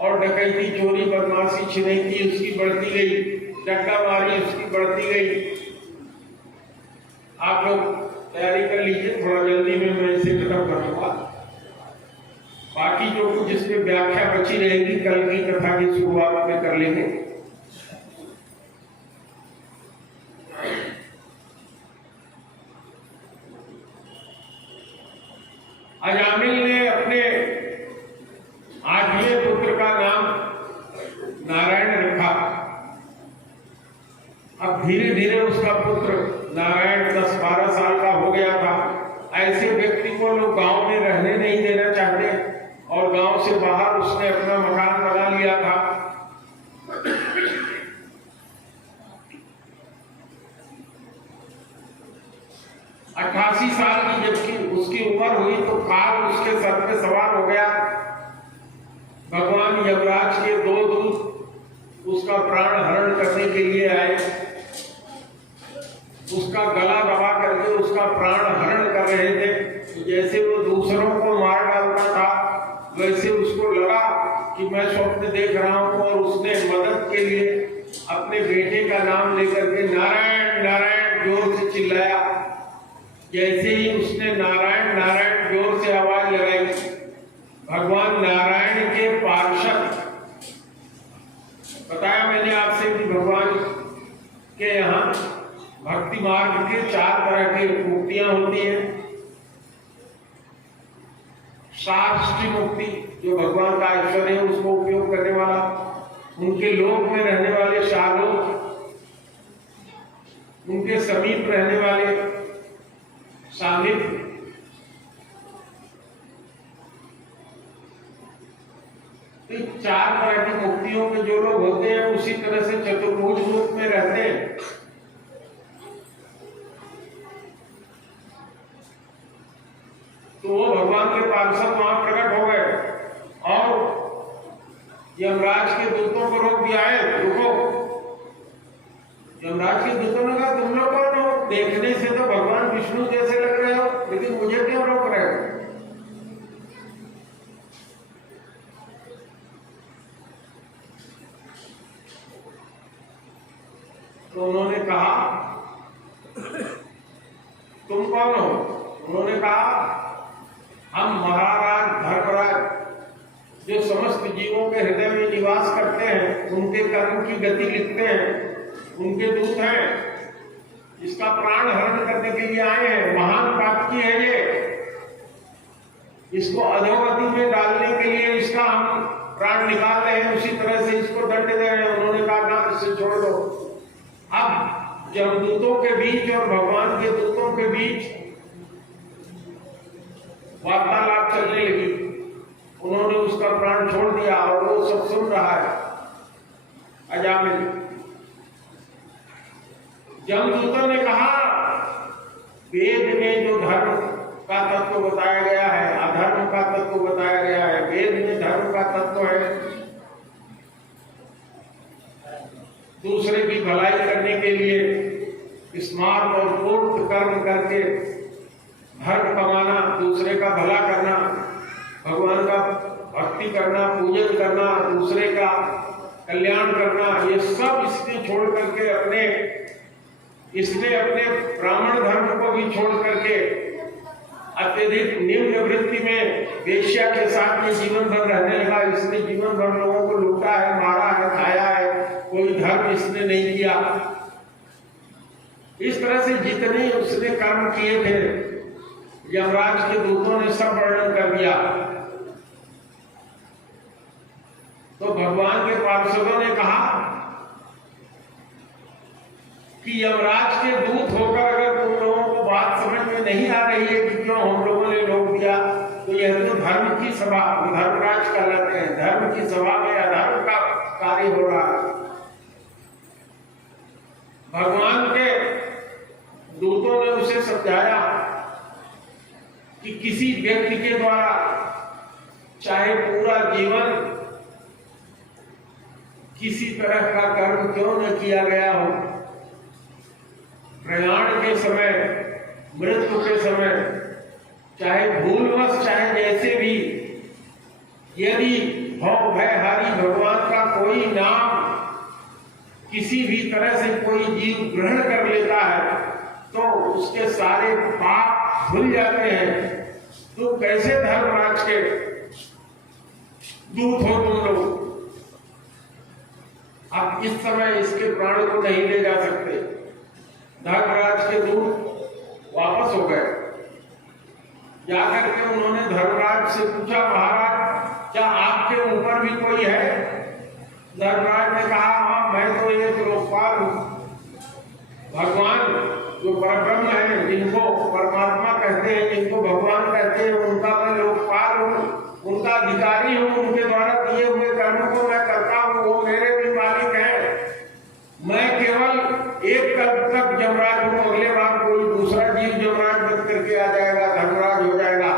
और डकैती, चोरी, बदमाशी, छिनैती उसकी बढ़ती गई, डग्गामारी उसकी बढ़ती गई। आप लोग तैयारी कर लीजिए, थोड़ा जल्दी में मैं इसे खत्म करूंगा। बाकी जो कुछ इसमें व्याख्या बची रहेगी कल की कथा की शुरुआत में कर लेंगे। अजामिल ने अपने 8वें पुत्र का नाम नारायण रखा। अब धीरे धीरे उसका पुत्र नारायण 10-12 साल का हो गया था। ऐसे व्यक्ति को लोग गांव में रहने नहीं देना चाहते और गांव से बाहर उसने अपना मकान बना लिया था। अट्ठासी साल की जबकि उसकी उम्र हुई तो काल उसके सर पे सवार हो गया। भगवान यमराज के 2 दूत उसका प्राण हरण करने के लिए आए, उसका गला दबा करके उसका प्राण हरण कर रहे थे। जैसे वो दूसरों को मार डालता था, वैसे उसको लगा कि मैं स्वप्न देख रहा हूं, और उसने मदद के लिए अपने बेटे का नाम लेकर के नारायण नारायण जोर से चिल्लाया। जैसे ही उसने नारायण नारायण जोर से आवाज लगाई, भगवान नारायण के पार्षद, बताया मैंने आपसे कि भगवान के यहाँ भक्ति मार्ग के 4 तरह की मुक्तियां होती हैं। शास्त्री मुक्ति, जो भगवान का ऐश्वर्य है उसको उपयोग करने वाला, उनके लोक में रहने वाले शालोक, उनके समीप रहने वाले सामिप्य, तो 4 तरह की मुक्तियों के जो लोग होते हैं उसी तरह से चतुर्भुज रूप में रहते हैं। तो वो भगवान के पार्षद वहां प्रकट हो गए और यमराज के दूतों को रोक दिया है, रुको। यमराज के दूतों ने कहा, तुम लोग कौन हो? देखने से तो भगवान विष्णु जैसे लग रहे हो, लेकिन मुझे क्यों रोक रहे हो? तो उन्होंने कहा, तुम कौन हो? उन्होंने कहा, हम महाराज धर्मराज, जो समस्त जीवों के हृदय में निवास करते हैं, उनके कर्म की गति लिखते हैं, उनके दूत हैं, इसका प्राण हरण करने के लिए आए हैं। महान पाप की है ये, इसको अधोगति में डालने के लिए इसका हम प्राण निकाल रहे हैं, उसी तरह से इसको दंड दे रहे हैं। उन्होंने कहा, ना, इसे छोड़ दो। अब जमदूतों के बीच और भगवान के दूतों के बीच वार्तालाप चलने लगी। उन्होंने उसका प्राण छोड़ दिया और वो सब सुन रहा है। अजामिल जमदूतों ने कहा, वेद में जो धर्म का तत्व बताया गया है, अधर्म का तत्व बताया गया है, वेद में धर्म का तत्व है दूसरे की भलाई करने के लिए स्मार्ट और पूर्ण कर्म करके धर्म कमाना, दूसरे का भला करना, भगवान का भक्ति करना, पूजन करना, दूसरे का कल्याण करना, ये सब इसने छोड़ करके इसने अपने ब्राह्मण धर्म को भी छोड़ करके अत्यधिक निम्न वृत्ति में वेश्या के साथ में जीवन भर रहने लगा। इसने जीवन भर लोगों को लूटा है, मारा है, खाया है, कोई धर्म इसने नहीं किया। इस तरह से जितने उसने कर्म किए थे यमराज के दूतों ने सब वर्णन कर दिया। तो भगवान के पार्षदों ने कहा कि यमराज के दूत होकर अगर तुम लोगों को बात समझ में नहीं आ रही है कि क्यों हम लोगों ने रोक दिया, तो यह तो धर्म की सभा, धर्मराज कहलाते हैं, धर्म की सभा में अधर्म का कार्य हो रहा है। भगवान के दूतों ने उसे समझाया कि किसी व्यक्ति के द्वारा चाहे पूरा जीवन किसी तरह का कर्म क्यों न किया गया हो, प्रयाण के समय, मृत्यु के समय, चाहे भूलवश, चाहे जैसे भी, यदि भव भयहारी भगवान का कोई नाम किसी भी तरह से कोई जीव ग्रहण कर लेता है तो उसके सारे पाप धुल जाते हैं। तुम कैसे धर्मराज के दूत हो तुम लोग? अब इस समय इसके प्राण को नहीं ले जा सकते। धर्मराज के दूत वापस हो गए। जाकर के उन्होंने धर्मराज से पूछा, महाराज क्या आपके ऊपर भी कोई है? धर्मराज ने कहा, हाँ मैं तो एक लोकपाल हूं। भगवान जो परब्रह्म है, जिनको परमात्मा कहते हैं, जिनको भगवान कहते हैं, उनका मैं लोकपाल हूँ, उनका अधिकारी हूँ। उनके द्वारा दिए हुए कर्म को मैं करता हूँ, वो मेरे भी मालिक हैं। मैं केवल एक कल्प तक जमराज हूँ, अगले बार कोई दूसरा जीव जमराज बन करके आ जाएगा, धर्मराज हो जाएगा।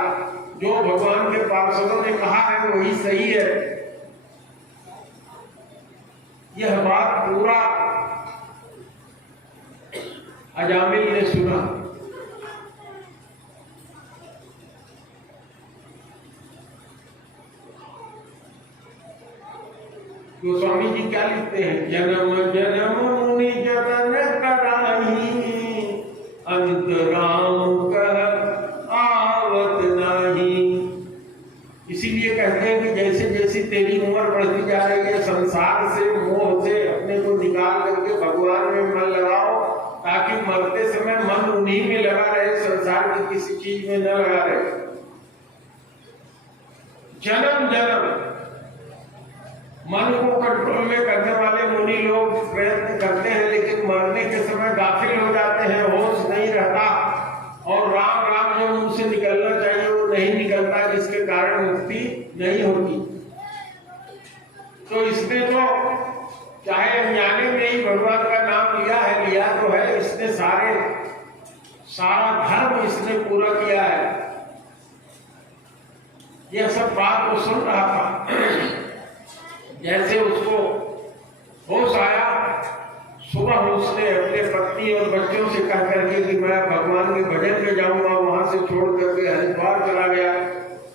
जो भगवान के पार्षदों ने कहा है वही सही है। यह बात पूरा अजामिल ने सुना। गोस्वामी जी क्या लिखते हैं, जन्म जन्म मुनि जतन कराही, अंत राम कह आवत नाही। इसीलिए कहते हैं कि जैसे जैसे तेरी उम्र बढ़ती जा रही है, संसार से, मोह से अपने को निकाल करके भगवान में मन लगाओ, ताकि मरते समय मन उन्हीं में लगा रहे, संसार की किसी चीज में न लगा रहे। जन्म जन्म मन को कंट्रोल में करने वाले मुनि लोग प्रयत्न करते हैं, लेकिन मरने के समय गाफिल हो जाते हैं, होश नहीं रहता, और राम राम जो उनसे निकलना चाहिए वो नहीं निकलता, जिसके कारण मुक्ति नहीं होती। तो इसने तो चाहे अनजाने में ही भगवान का नाम लिया है, लिया तो है, इसने सारा धर्म इसने पूरा किया है। यह सब बात वो सुन रहा था। जैसे उसको होश आया, सुबह उसने अपने पत्नी और बच्चों से कह करके कि मैं भगवान के भजन में जाऊंगा, वहां से छोड़ करके हरिद्वार चला गया।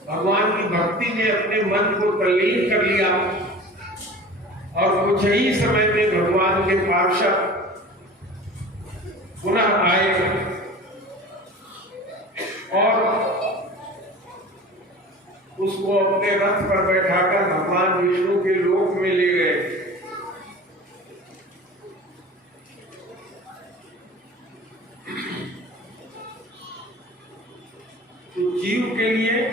भगवान की भक्ति ने अपने मन को तल्लीन कर लिया और कुछ ही समय में भगवान के पार्षद पुनः आए और उसको अपने रथ पर बैठाकर भगवान विष्णु के लोक में ले गए। तो जीव के लिए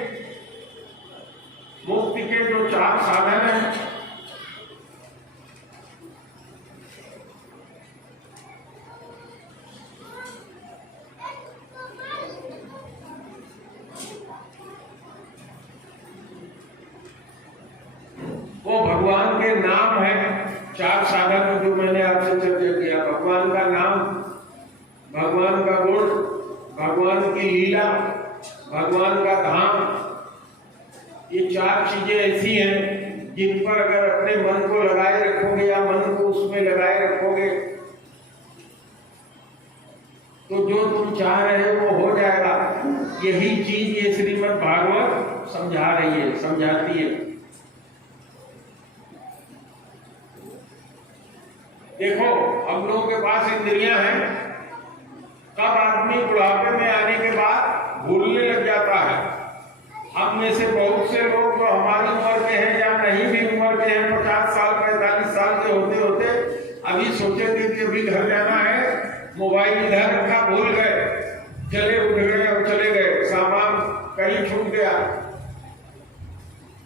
मुक्ति के जो 4 साधन हैं, के नाम है 4 साधन जो मैंने आपसे चर्चा किया। भगवान का नाम, भगवान का गुण, भगवान की लीला, भगवान का धाम, ये 4 चीजें ऐसी हैं जिन पर अगर अपने मन को लगाए रखोगे या मन को उसमें लगाए रखोगे तो जो तुम चाह रहे हो वो हो जाएगा। यही चीज ये श्रीमद् भागवत समझा रही है, समझाती है। देखो, हम लोगों के पास इंद्रियां हैं, तब आदमी बुढ़ापे में आने के बाद भूलने लग जाता है। हम में से बहुत से लोग जो हमारी उम्र के हैं या नहीं भी उम्र के हैं, 50 साल 45 साल के होते होते अभी सोचेंगे कि अभी घर जाना है, मोबाइल इधर रखा, भूल गए, चले उठ गए और चले गए, सामान कहीं छूट गया,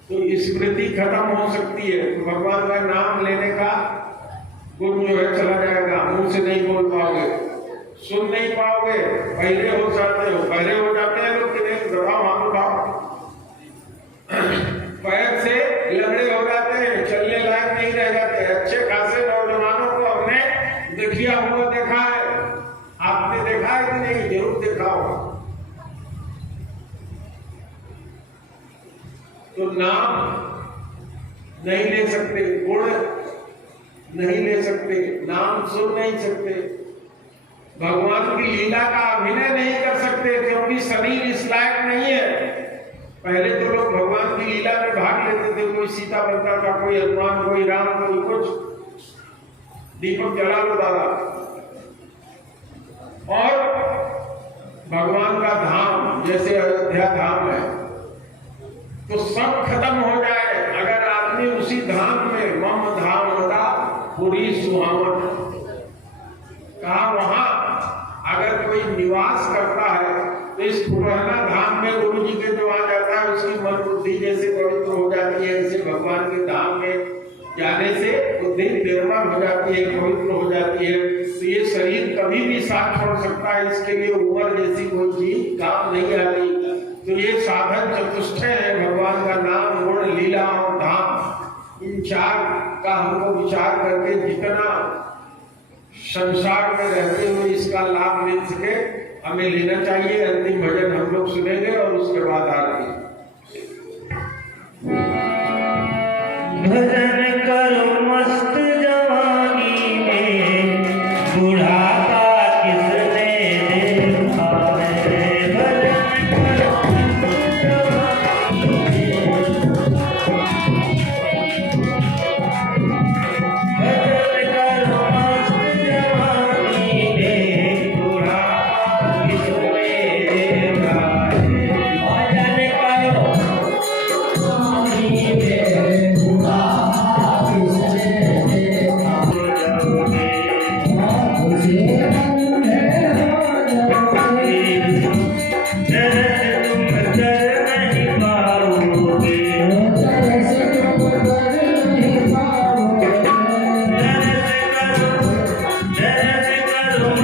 तो स्मृति खत्म हो सकती है। तो भगवान का नाम लेने का गुण जो है चला जाएगा, मुंह से नहीं बोल पाओगे, सुन नहीं पाओगे, पहले हो जाते हैं लोग कि नहीं दबा मांगो पाओ, पैर से लंगड़े हो जाते हैं, चलने लायक नहीं रह जाते। अच्छे खासे नौजवानों को हमने देखिया हुआ देखा है, आपने देखा है कि नहीं? जरूर देखा होगा। तो नाम नहीं ले सकते, गुण नहीं ले सकते, नाम सुन नहीं सकते, भगवान की लीला का अभिनय नहीं कर सकते क्योंकि शरीर इस लायक नहीं है। पहले तो लोग भगवान की लीला में भाग लेते थे, कोई सीता बनता था, कोई हनुमान, कोई राम, कोई कुछ। दीपक जला लो दादा। और भगवान का धाम जैसे अयोध्या धाम है, तो सब खत्म हो जाए अगर आदमी उसी धाम में मम धाम मदा पुरी सुहावन कहा, वहां अगर कोई निवास करता है तो इस पुराना धाम में गुरु जी के जो आ जाता है उसकी मन बुद्धि जैसे पवित्र हो जाती है, ऐसे भगवान के धाम में जाने से बुद्धि निर्मल हो जाती है, पवित्र हो जाती है। तो ये शरीर कभी भी साथ छोड़ सकता है, इसके लिए उम्र जैसी कोई चीज काम नहीं आ रही। तो ये साधन चतुष्टय है, भगवान का नाम, गुण, लीला और धाम, इन 4 का हमको विचार करके जितना संसार में रहते हुए इसका लाभ मिल सके हमें लेना चाहिए। अंतिम भजन हम लोग सुनेंगे और उसके बाद आगे भजन करो मस्त जवानी में, बुढ़ापा किसने देखा है। भजन करो मस्त जवानी में, भजन करो मस्त जवानी में, बुढ़ापा किसने देखा है। भजन करो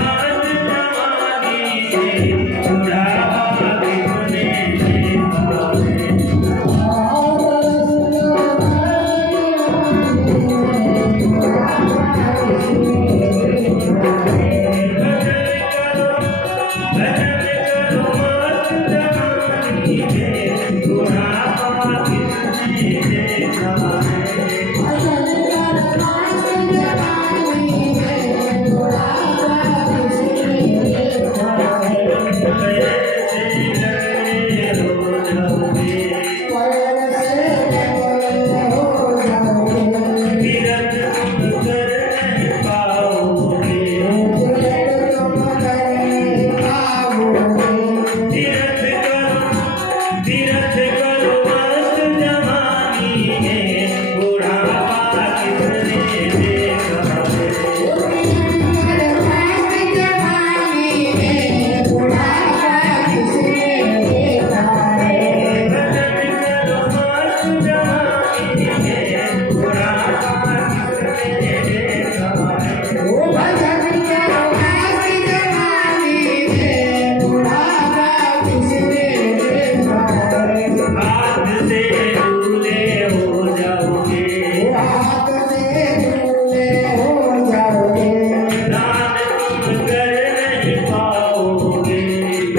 जवानी में,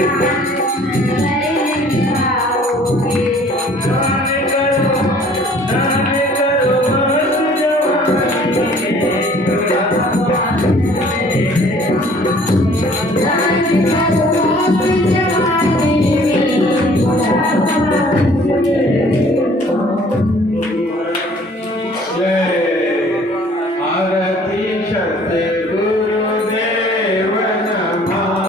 Hare